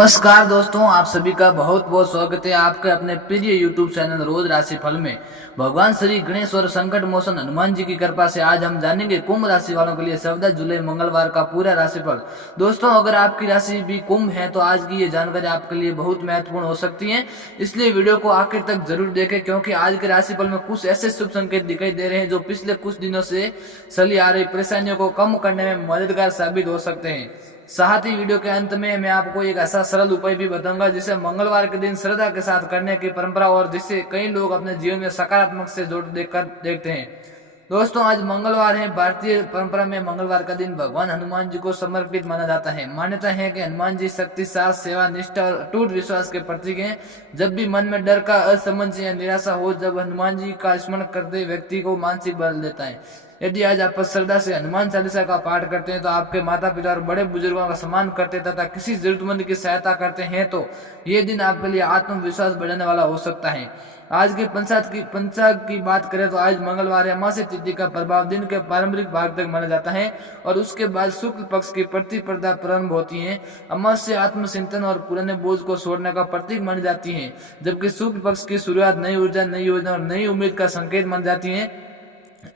नमस्कार दोस्तों, आप सभी का बहुत बहुत स्वागत है आपके अपने प्रिय YouTube चैनल रोज राशिफल में। भगवान श्री गणेश और संकट मोचन हनुमान जी की कृपा से आज हम जानेंगे कुंभ राशि वालों के लिए 14 जुलाई मंगलवार का पूरा राशिफल। दोस्तों, अगर आपकी राशि भी कुंभ है तो आज की ये जानकारी आपके लिए बहुत महत्वपूर्ण हो सकती है, इसलिए वीडियो को आखिर तक जरूर देखें, क्योंकि आज के राशिफल में कुछ ऐसे शुभ संकेत दिखाई दे रहे हैं जो पिछले कुछ दिनों से चली आ रही परेशानियों को कम करने में मददगार साबित हो सकते हैं। साथ ही वीडियो के अंत में मैं आपको एक ऐसा सरल उपाय भी बताऊंगा जिसे मंगलवार के दिन श्रद्धा के साथ करने की परंपरा और जिससे कई लोग अपने जीवन में सकारात्मक से जोड़ देखते हैं। दोस्तों, आज मंगलवार है। भारतीय परंपरा में मंगलवार का दिन भगवान हनुमान जी को समर्पित माना जाता है। मान्यता है कि हनुमान जी शक्ति, साहस, सेवा, निष्ठा और अटूट विश्वास के प्रतीक हैं। जब भी मन में डर का, असमंजस या निराशा हो, जब हनुमान जी का स्मरण करते व्यक्ति को मानसिक बल देता है। यदि आज आप श्रद्धा से हनुमान चालीसा का पाठ करते हैं, तो आपके माता पिता और बड़े बुजुर्गों का सम्मान करते तथा किसी जरूरतमंद की सहायता करते हैं, तो ये दिन आपके लिए आत्मविश्वास बढ़ाने वाला हो सकता है। आज के पंचांग की बात करें तो आज मंगलवार है। अमावस्या तिथि का प्रभाव दिन के पारंपरिक भाग तक माना जाता है और उसके बाद शुक्ल पक्ष की प्रतिपदा प्रारंभ होती है। अमावस्या आत्मचिंतन और पुराने बोझ को छोड़ने का प्रतीक मानी जाती है, जबकि शुक्ल पक्ष की शुरुआत नई ऊर्जा, नई योजना और नई उम्मीद का संकेत मानी जाती है।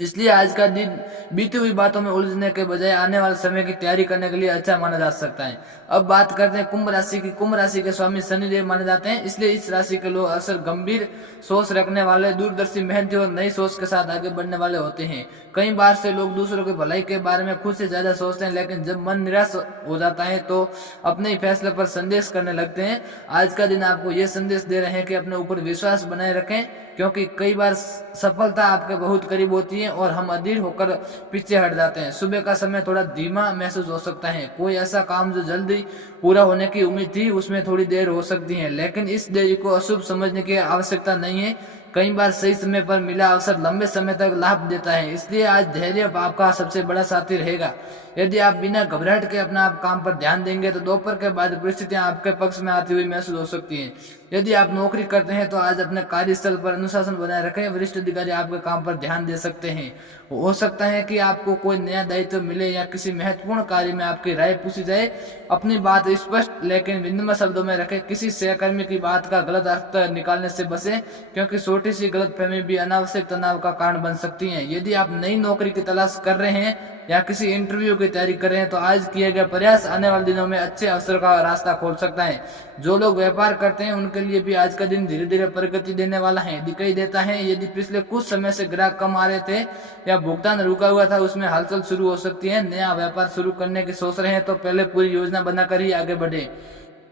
इसलिए आज का दिन बीती हुई बातों में उलझने के बजाय आने वाले समय की तैयारी करने के लिए अच्छा माना जा सकता है। अब बात करते हैं कुंभ राशि की। कुंभ राशि के स्वामी शनिदेव माने जाते हैं, इसलिए इस राशि के लोग अक्सर गंभीर सोच रखने वाले, दूरदर्शी, मेहनती और नई सोच के साथ आगे बढ़ने वाले होते हैं। कई बार से लोग दूसरों की भलाई के बारे में खुद से ज्यादा सोचते हैं, लेकिन जब मन निराश हो जाता है तो अपने ही फैसले पर संदेश करने लगते हैं। आज का दिन आपको यह संदेश दे रहे हैं कि अपने ऊपर विश्वास बनाए रखें, क्योंकि कई बार सफलता आपके बहुत करीब होती है और हम अधीर होकर पीछे हट जाते हैं। सुबह का समय थोड़ा धीमा महसूस हो सकता है। कोई ऐसा काम जो जल्दी पूरा होने की उम्मीद थी, उसमें थोड़ी देर हो सकती है, लेकिन इस देरी को अशुभ समझने की आवश्यकता नहीं है। कई बार सही समय पर मिला अवसर लंबे समय तक लाभ देता है, इसलिए आज धैर्य आपका सबसे बड़ा साथी रहेगा। यदि आप बिना घबराहट के अपना आप काम पर ध्यान देंगे तो दोपहर के बाद परिस्थितियां आपके पक्ष में आती हुई महसूस हो सकती हैं। यदि आप नौकरी करते हैं तो आज अपने कार्यस्थल पर अनुशासन बनाए रखें। वरिष्ठ अधिकारी आपके काम पर ध्यान दे सकते हैं। हो सकता है कि आपको कोई नया दायित्व मिले या किसी महत्वपूर्ण कार्य में आपकी राय पूछी जाए। अपनी बात स्पष्ट लेकिन विनम्र शब्दों में रखें। किसी सहकर्मी की बात का गलत अर्थ निकालने से बचें, क्योंकि छोटी सी गलतफहमी भी अनावश्यक तनाव का कारण बन सकती है। यदि आप नई नौकरी की तलाश कर रहे हैं या किसी इंटरव्यू की तैयारी कर रहे हैं तो आज किए गए प्रयास आने वाले दिनों में अच्छे अवसर का रास्ता खोल सकता है। जो लोग व्यापार करते हैं उनके लिए भी आज का दिन धीरे धीरे प्रगति देने वाला है दिखाई देता है। यदि पिछले कुछ समय से ग्राहक कम आ रहे थे या भुगतान रुका हुआ था, उसमें हलचल शुरू हो सकती है। नया व्यापार शुरू करने की सोच रहे हैं तो पहले पूरी योजना बनाकर ही आगे बढ़े।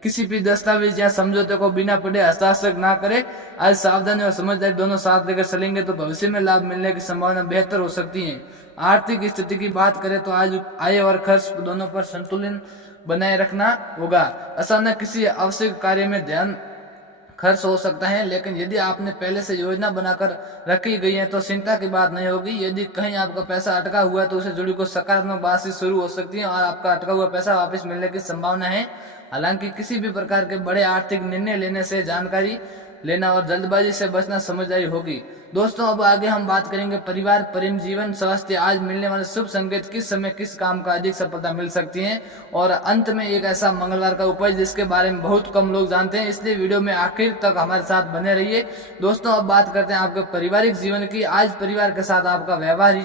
किसी भी दस्तावेज या समझौते को बिना पढ़े हस्ताक्षर ना करें। आज सावधानी और समझदारी दोनों साथ लेकर चलेंगे तो भविष्य में लाभ मिलने की संभावना बेहतर हो सकती है। आर्थिक स्थिति की बात करें तो आज आय और खर्च दोनों पर संतुलन बनाए रखना होगा। अचानक किसी आवश्यक कार्य में ध्यान खर्च हो सकता है, लेकिन यदि आपने पहले से योजना बनाकर रखी गई है तो चिंता की बात नहीं होगी। यदि कहीं आपका पैसा अटका हुआ है तो उसे जुड़ी कोई सकारात्मक बात से शुरू हो सकती है और आपका अटका हुआ पैसा वापस मिलने की संभावना है। हालांकि किसी भी प्रकार के बड़े आर्थिक निर्णय लेने से जानकारी लेना और जल्दबाजी से बचना समझदारी होगी। दोस्तों, अब आगे हम बात करेंगे परिवार, प्रेम, जीवन, स्वास्थ्य। आज मिलने वाले शुभ संकेत, किस समय किस काम का अधिक सफलता मिल सकती है, और अंत में एक ऐसा मंगलवार का उपाय जिसके बारे में बहुत कम लोग जानते हैं, इसलिए वीडियो में आखिर तक हमारे साथ बने रहिए। दोस्तों, अब बात करते हैं आपके पारिवारिक जीवन की। आज परिवार के साथ आपका व्यवहार ही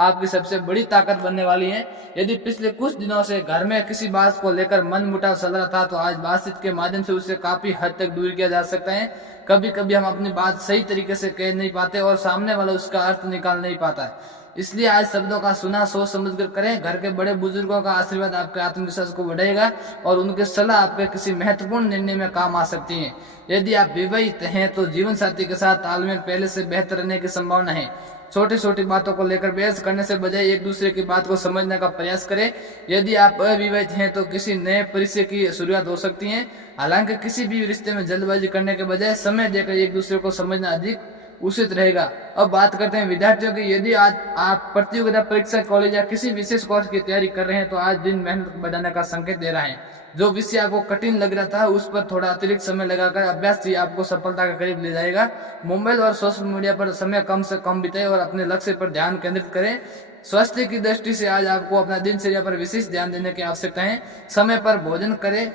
आपकी सबसे बड़ी ताकत बनने वाली है। यदि पिछले कुछ दिनों से घर में किसी बात को लेकर मन मुटाव चल रहा था तो आज बातचीत के माध्यम से उसे काफी हद तक दूर किया जा सकता है। कभी कभी हम अपनी बात सही तरीके से कह नहीं पाते और सामने वाला उसका अर्थ निकाल नहीं पाता है, इसलिए आज शब्दों का सुना सोच समझ कर करें। घर के बड़े बुजुर्गों का आशीर्वाद आपके आत्मविश्वास को बढ़ाएगा और उनके सलाह आपके किसी महत्वपूर्ण निर्णय में काम आ सकती है। यदि आप विवाहित हैं तो जीवन साथी के साथ तालमेल पहले से बेहतर रहने की संभावना है। छोटी छोटी बातों को लेकर बहस करने से बजाय एक दूसरे की बात को समझने का प्रयास करें। यदि आप अविवाहित हैं तो किसी नए परिचय की शुरुआत हो सकती है। हालांकि किसी भी रिश्ते में जल्दबाजी करने के बजाय समय देकर एक दूसरे को समझना अधिक उचित रहेगा। अब बात करते हैं विद्यार्थियों की। यदि आज आप प्रतियोगिता परीक्षा, कॉलेज या किसी विशेष कोर्स की तैयारी कर रहे हैं तो आज दिन मेहनत बढ़ाने का संकेत दे रहा है। जो विषय आपको कठिन लग रहा था उस पर थोड़ा अतिरिक्त समय लगाकर अभ्यास ही आपको सफलता के करीब ले जाएगा। मोबाइल और सोशल मीडिया पर समय कम से कम बिताएं और अपने लक्ष्य पर ध्यान केंद्रित करें। स्वास्थ्य की दृष्टि से आज आपको अपना दिनचर्या पर विशेष ध्यान देने की आवश्यकता है। समय पर भोजन करें,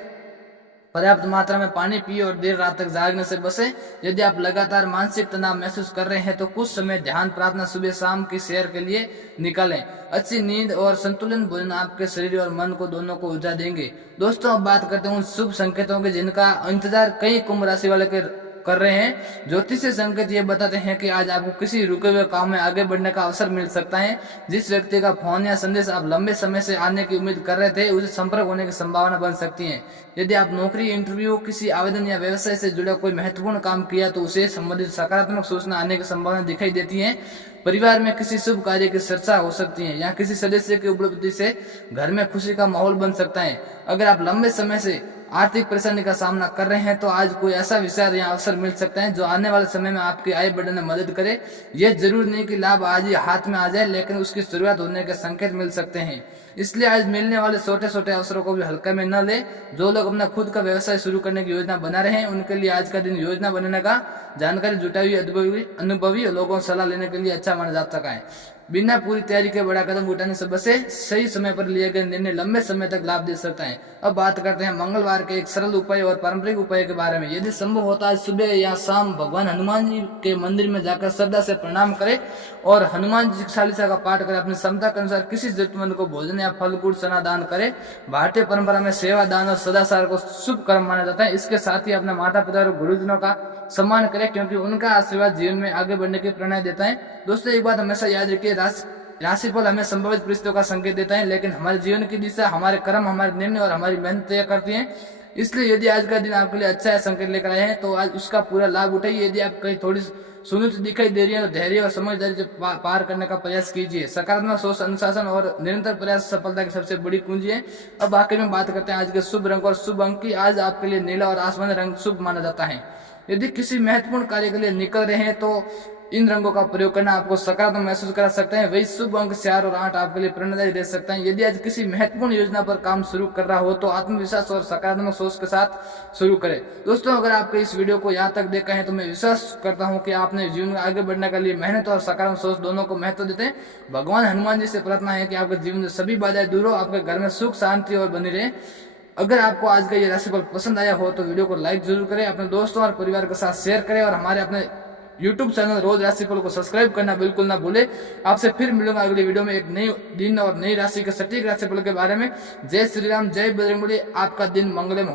पर्याप्त मात्रा में पानी पिए और देर रात तक जागने से बचें। यदि आप लगातार मानसिक तनाव महसूस कर रहे हैं तो कुछ समय ध्यान प्रार्थना सुबह शाम की सैर के लिए निकालें। अच्छी नींद और संतुलित भोजन आपके शरीर और मन को दोनों को ऊर्जा देंगे। दोस्तों, अब बात करते हैं उन शुभ संकेतों के जिनका इंतजार कई कुंभ राशि वाले कर रहे हैं। ज्योतिषीय संकेत ये बताते हैं कि आज आपको किसी रुके हुए काम में आगे बढ़ने का अवसर मिल सकता है। जिस व्यक्ति का फोन या संदेश आप लंबे समय से आने की उम्मीद कर रहे थे, उसे संपर्क होने की संभावना बन सकती है। यदि आप नौकरी, इंटरव्यू, किसी आवेदन या व्यवसाय से जुड़ा कोई महत्वपूर्ण काम किया तो उसे संबंधित सकारात्मक सूचना आने की संभावना दिखाई देती है। परिवार में किसी शुभ कार्य की चर्चा हो सकती है या किसी सदस्य की उपलब्धि से घर में खुशी का माहौल बन सकता है। अगर आप लंबे समय से आर्थिक परेशानी का सामना कर रहे हैं तो आज कोई ऐसा विचार या अवसर मिल सकता है जो आने वाले समय में आपकी आय बढ़ाने में मदद करे। यह जरूर नहीं कि लाभ आज ही हाथ में आ जाए, लेकिन उसकी शुरुआत होने के संकेत मिल सकते हैं। इसलिए आज मिलने वाले छोटे छोटे अवसरों को भी हल्के में न ले। जो लोग अपना खुद का व्यवसाय शुरू करने की योजना बना रहे हैं, उनके लिए आज का दिन योजना बनाने का, जानकारी जुटाई हुई अनुभवी लोगों से सलाह लेने के लिए अच्छा माना जा सकता है। बिना पूरी तैयारी के बड़ा कदम उठाने से बसे सही समय पर लिए गए निर्णय लंबे समय तक लाभ दे सकता है। अब बात करते हैं मंगलवार के एक सरल उपाय और पारंपरिक उपाय के बारे में। यदि संभव होता है सुबह या शाम भगवान हनुमान जी के मंदिर में जाकर श्रद्धा से प्रणाम करें और हनुमान जी चालीसा का पाठ करें। अपनी क्षमता के अनुसार किसी जरूरतमंद को भोजन या फल गुड़ चना दान करें। भारतीय परंपरा में सेवा, दान और सदाचार को शुभ कर्म माना जाता है। इसके साथ ही अपने माता पिता और गुरुजनों का सम्मान करें, क्योंकि उनका आशीर्वाद जीवन में आगे बढ़ने की प्रेरणा देता है। दोस्तों, एक बात हमेशा याद रखिए, राशिफल हमें संभावित परिस्थितियों का संकेत देता है, लेकिन हमारे जीवन की दिशा हमारे कर्म, हमारे निर्णय और हमारी मेहनत तय करती है। इसलिए यदि आज का दिन आपके लिए अच्छा है, संकेत लेकर आए हैं, तो आज उसका पूरा लाभ उठाइए। यदि आप कहीं थोड़ी सुनिश्चित दिखाई दे रही है तो धैर्य और समझदारी से पार करने का प्रयास कीजिए। सकारात्मक सोच, अनुशासन और निरंतर प्रयास सफलता की सबसे बड़ी कुंजी है। अब आखिर में बात करते हैं आज के शुभ रंग और शुभ अंक की। आज आपके लिए नीला और आसमानी रंग शुभ माना जाता है। यदि किसी महत्वपूर्ण कार्य के लिए निकल रहे हैं तो इन रंगों का प्रयोग करना आपको सकारात्मक महसूस करा सकता है। वही शुभ अंक 4 और 8 आपके लिए प्रेरणादायी रह सकता है। यदि आज किसी महत्वपूर्ण योजना पर काम शुरू कर रहा हो तो आत्मविश्वास और सकारात्मक सोच के साथ शुरू करें। दोस्तों, अगर आपके इस वीडियो को यहाँ तक देखा है तो मैं विश्वास करता हूँ कि आपने जीवन में आगे बढ़ने के लिए मेहनत और सकारात्मक सोच दोनों को महत्व देते हैं। भगवान हनुमान जी से प्रार्थना है कि आपके जीवन में सभी बाधाएं दूर हो, आपके घर में सुख शांति और बनी रहे। अगर आपको आज का ये राशिफल पसंद आया हो तो वीडियो को लाइक जरूर करें, अपने दोस्तों और परिवार के साथ शेयर करें और हमारे अपने YouTube चैनल रोज राशिफल को सब्सक्राइब करना बिल्कुल ना भूले। आपसे फिर मिलूंगा अगली वीडियो में एक नई दिन और नई राशि के सटीक राशिफल के बारे में। जय श्री राम, जय बजरंगबली। आपका दिन मंगलमय हो।